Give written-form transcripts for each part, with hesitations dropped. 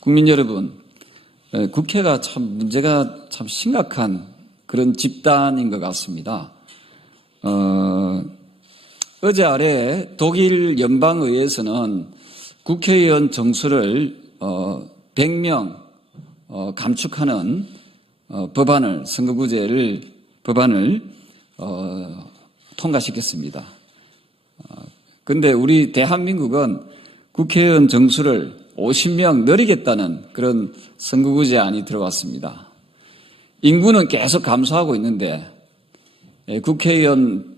국민 여러분, 국회가 참 문제가 참 심각한 그런 집단인 것 같습니다. 어제 아래 독일 연방의회에서는 국회의원 정수를 100명 감축하는 법안을, 선거구제를 법안을 통과시켰습니다. 그런데 우리 대한민국은 국회의원 정수를 50명 늘리겠다는 그런 선거구제안이 들어왔습니다. 인구는 계속 감소하고 있는데 국회의원들은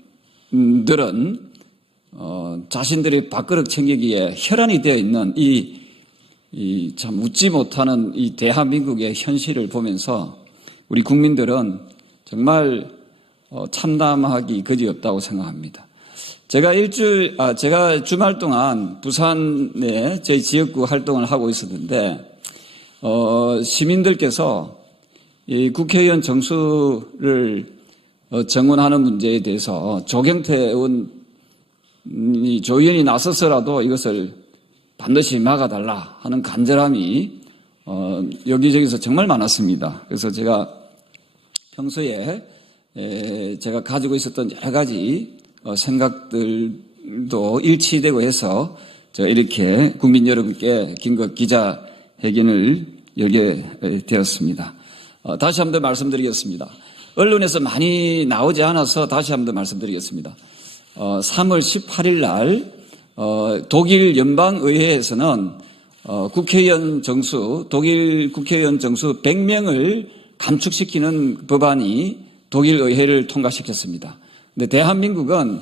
자신들의 밥그릇 챙기기에 혈안이 되어 있는 이 참 웃지 못하는 이 대한민국의 현실을 보면서 우리 국민들은 정말 참담하기 그지없다고 생각합니다. 제가 주말 동안 부산에 저희 지역구 활동을 하고 있었는데, 시민들께서 이 국회의원 정수를 정원하는 문제에 대해서 조경태 의원이 나서서라도 이것을 반드시 막아달라 하는 간절함이 여기저기서 정말 많았습니다. 그래서 제가 평소에 제가 가지고 있었던 여러 가지 생각들도 일치되고 해서 제가 이렇게 국민 여러분께 긴급 기자회견을 열게 되었습니다. 다시 한번 더 말씀드리겠습니다. 언론에서 많이 나오지 않아서 다시 한번 더 말씀드리겠습니다. 3월 18일 날 독일 연방의회에서는 독일 국회의원 정수 100명을 감축시키는 법안이 독일 의회를 통과시켰습니다. 근데 대한민국은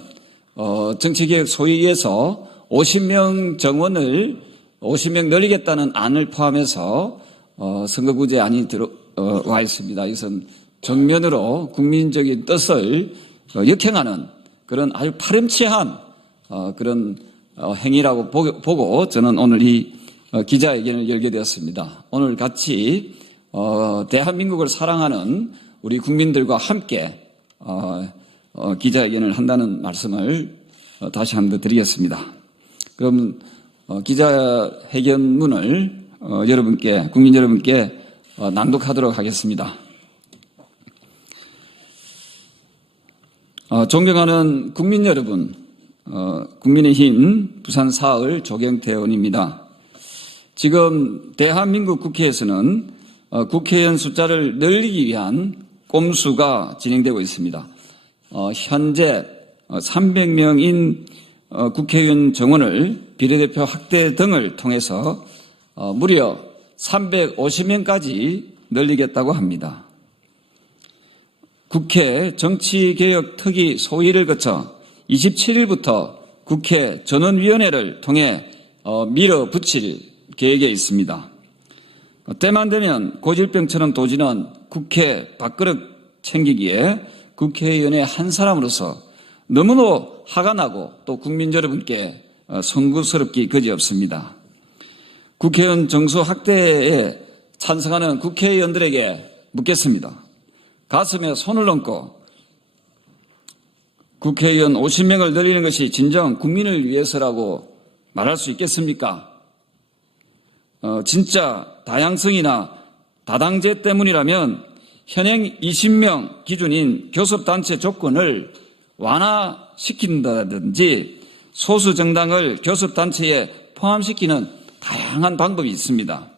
정치개혁 소위에서 50명 정원을 50명 늘리겠다는 안을 포함해서 선거구제안이 들어와 있습니다. 이것은 정면으로 국민적인 뜻을 역행하는 그런 아주 파렴치한 그런 행위라고 보고 저는 오늘 이 기자회견을 열게 되었습니다. 오늘 같이 대한민국을 사랑하는 우리 국민들과 함께 기자회견을 한다는 말씀을 다시 한 번 더 드리겠습니다. 그럼 기자회견문을 국민 여러분께 낭독하도록 하겠습니다. 존경하는 국민 여러분, 국민의힘 부산 사을 조경태 의원입니다. 지금 대한민국 국회에서는 국회의원 숫자를 늘리기 위한 꼼수가 진행되고 있습니다. 현재 300명인 국회의원 정원을 비례대표 확대 등을 통해서 무려 350명까지 늘리겠다고 합니다. 국회 정치개혁특위 소위를 거쳐 27일부터 국회 전원위원회를 통해 밀어붙일 계획에 있습니다. 때만 되면 고질병처럼 도지는 국회 밥그릇 챙기기에 국회의원의 한 사람으로서 너무도 화가 나고 또 국민 여러분께 송구스럽기 그지없습니다. 국회의원 정수 확대에 찬성하는 국회의원들에게 묻겠습니다. 가슴에 손을 얹고 국회의원 50명을 늘리는 것이 진정 국민을 위해서라고 말할 수 있겠습니까? 진짜 다양성이나 다당제 때문이라면 현행 20명 기준인 교섭단체 조건을 완화시킨다든지 소수 정당을 교섭단체에 포함시키는 다양한 방법이 있습니다.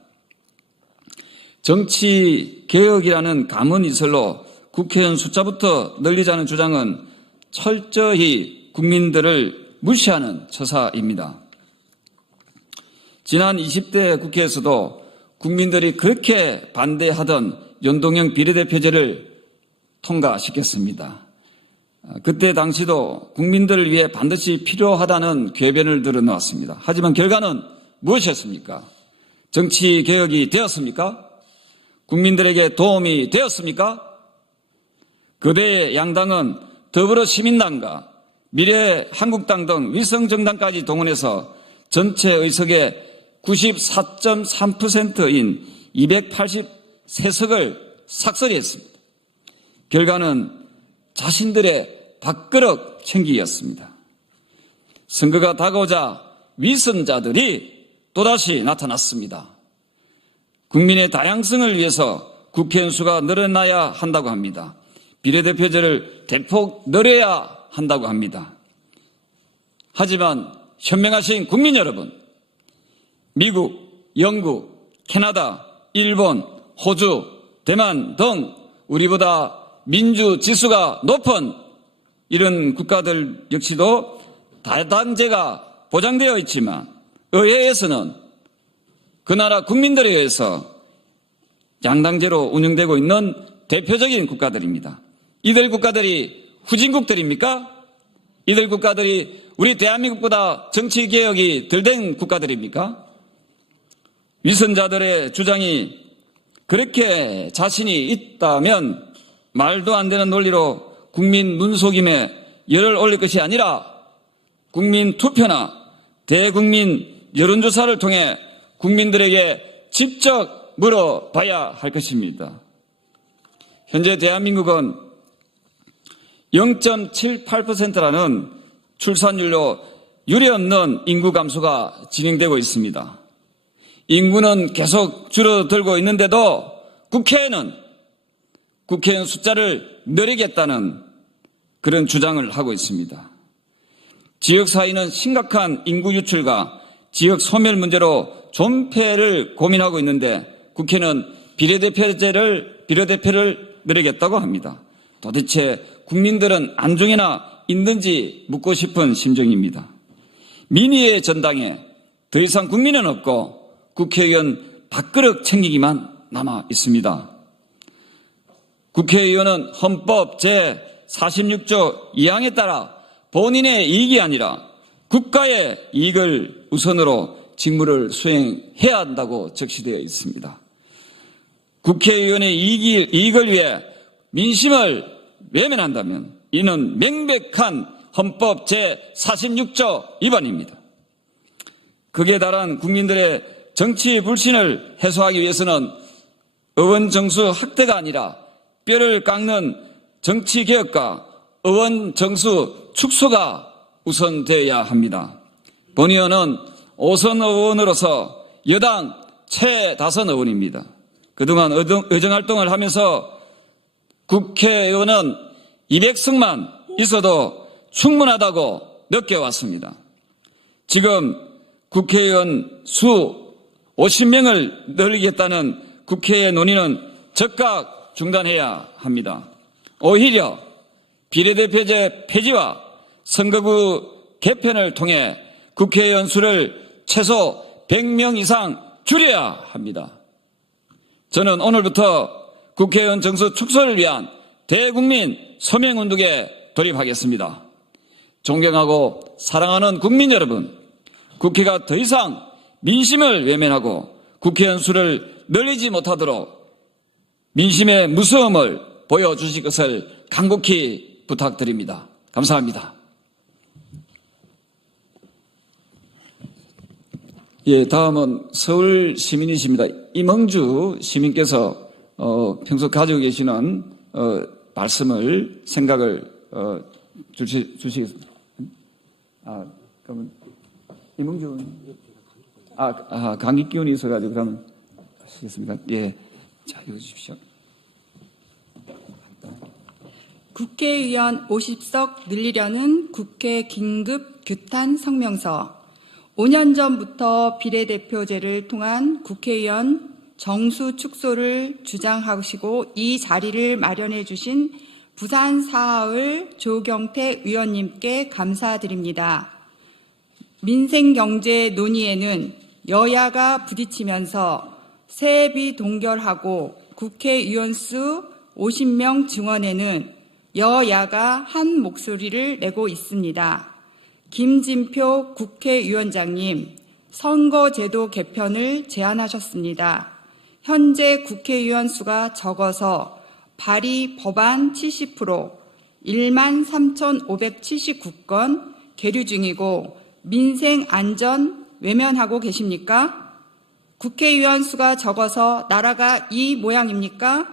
정치개혁이라는 가문이설로 국회의원 숫자부터 늘리자는 주장은 철저히 국민들을 무시하는 처사입니다. 지난 20대 국회에서도 국민들이 그렇게 반대하던 연동형 비례대표제를 통과시켰습니다. 그때 당시도 국민들을 위해 반드시 필요하다는 궤변을 들어놓았습니다. 하지만 결과는 무엇이었습니까? 정치개혁이 되었습니까? 국민들에게 도움이 되었습니까? 거대 양당은 더불어시민당과 미래한국당 등 위성정당까지 동원해서 전체 의석의 94.3%인 283석을 삭설했습니다. 결과는 자신들의 밥그릇 챙기기였습니다. 선거가 다가오자 위선자들이 또다시 나타났습니다. 국민의 다양성을 위해서 국회의원 수가 늘어나야 한다고 합니다. 비례대표제를 대폭 늘려야 한다고 합니다. 하지만 현명하신 국민 여러분, 미국, 영국, 캐나다, 일본, 호주, 대만 등 우리보다 민주 지수가 높은 이런 국가들 역시도 다당제가 보장되어 있지만 의회에서는 그 나라 국민들에 의해서 양당제로 운영되고 있는 대표적인 국가들입니다. 이들 국가들이 후진국들입니까? 이들 국가들이 우리 대한민국보다 정치개혁이 덜 된 국가들입니까? 위선자들의 주장이 그렇게 자신이 있다면 말도 안 되는 논리로 국민 눈속임에 열을 올릴 것이 아니라 국민 투표나 대국민 여론조사를 통해 국민들에게 직접 물어봐야 할 것입니다. 현재 대한민국은 0.78%라는 출산율로 유례없는 인구 감소가 진행되고 있습니다. 인구는 계속 줄어들고 있는데도 국회의원 숫자를 늘리겠다는 그런 주장을 하고 있습니다. 지역사회는 심각한 인구 유출과 지역 소멸 문제로 존폐를 고민하고 있는데 국회는 비례대표를 늘리겠다고 합니다. 도대체 국민들은 안중에나 있는지 묻고 싶은 심정입니다. 민의의 전당에 더 이상 국민은 없고 국회의원 밥그릇 챙기기만 남아 있습니다. 국회의원은 헌법 제46조 2항에 따라 본인의 이익이 아니라 국가의 이익을 우선으로 직무를 수행해야 한다고 적시되어 있습니다. 국회의원의 이익을 위해 민심을 외면한다면 이는 명백한 헌법 제46조 위반입니다. 극에 달한 국민들의 정치 불신을 해소하기 위해서는 의원 정수 확대가 아니라 뼈를 깎는 정치개혁과 의원 정수 축소가 우선되어야 합니다. 본 의원은 5선 의원으로서 여당 최다선 의원입니다. 그동안 의정활동을 하면서 국회의원은 200석만 있어도 충분하다고 느껴왔습니다. 지금 국회의원 수 50명을 늘리겠다는 국회의 논의는 즉각 중단해야 합니다. 오히려 비례대표제 폐지와 선거구 개편을 통해 국회의원 수를 최소 100명 이상 줄여야 합니다. 저는 오늘부터 국회의원 정수 축소를 위한 대국민 서명운동에 돌입하겠습니다. 존경하고 사랑하는 국민 여러분, 국회가 더 이상 민심을 외면하고 국회의원 수를 늘리지 못하도록 민심의 무서움을 보여주실 것을 간곡히 부탁드립니다. 감사합니다. 예, 다음은 서울 시민이십니다. 임흥주 시민께서 평소 가지고 계시는 말씀을 생각을 주시겠습니다. 그러면 임흥주 감기 기운이 있어가지고 그러면 하시겠습니까? 예, 자 읽어주십시오. 국회의원 50석 늘리려는 국회 긴급 규탄 성명서. 5년 전부터 비례대표제를 통한 국회의원 정수 축소를 주장하시고 이 자리를 마련해 주신 부산 4을 조경태 의원님께 감사드립니다. 민생경제 논의에는 여야가 부딪히면서 세비 동결하고 국회의원 수 50명 증원에는 여야가 한 목소리를 내고 있습니다. 김진표 국회의원장님, 선거제도 개편을 제안하셨습니다. 현재 국회의원 수가 적어서 발의 법안 70%, 13,579건 계류 중이고 민생 안전 외면하고 계십니까? 국회의원 수가 적어서 나라가 이 모양입니까?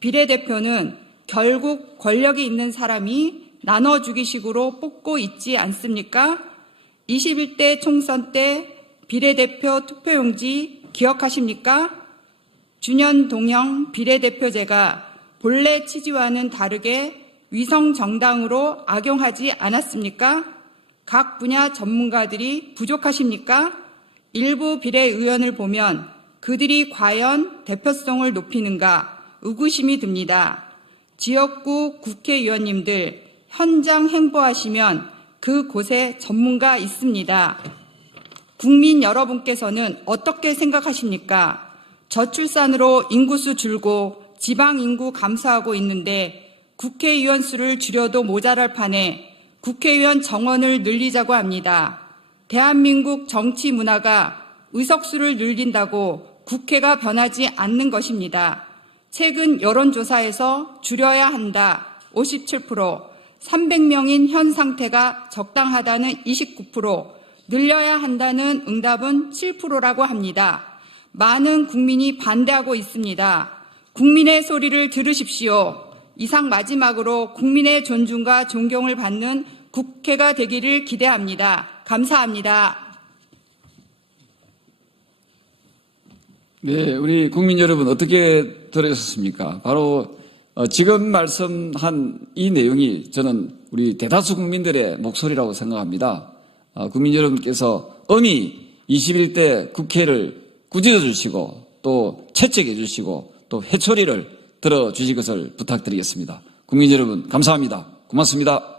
비례대표는 결국 권력이 있는 사람이 나눠주기식으로 뽑고 있지 않습니까? 21대 총선 때 비례대표 투표용지 기억하십니까? 준연동형 비례대표제가 본래 취지와는 다르게 위성 정당으로 악용하지 않았습니까? 각 분야 전문가들이 부족하십니까? 일부 비례의원을 보면 그들이 과연 대표성을 높이는가 의구심이 듭니다. 지역구 국회의원님들 현장 행보하시면 그곳에 전문가 있습니다. 국민 여러분께서는 어떻게 생각하십니까? 저출산으로 인구수 줄고 지방 인구 감소하고 있는데 국회의원 수를 줄여도 모자랄 판에 국회의원 정원을 늘리자고 합니다. 대한민국 정치 문화가 의석수를 늘린다고 국회가 변하지 않는 것입니다. 최근 여론조사에서 줄여야 한다 57%, 300명인 현 상태가 적당하다는 29%, 늘려야 한다는 응답은 7%라고 합니다. 많은 국민이 반대하고 있습니다. 국민의 소리를 들으십시오. 이상 마지막으로 국민의 존중과 존경을 받는 국회가 되기를 기대합니다. 감사합니다. 네, 우리 국민 여러분 어떻게 들으셨습니까? 바로 지금 말씀한 이 내용이 저는 우리 대다수 국민들의 목소리라고 생각합니다. 국민 여러분께서 엄히 21대 국회를 꾸짖어 주시고 또 채찍해 주시고 또 회초리를 들어주실 것을 부탁드리겠습니다. 국민 여러분 감사합니다. 고맙습니다.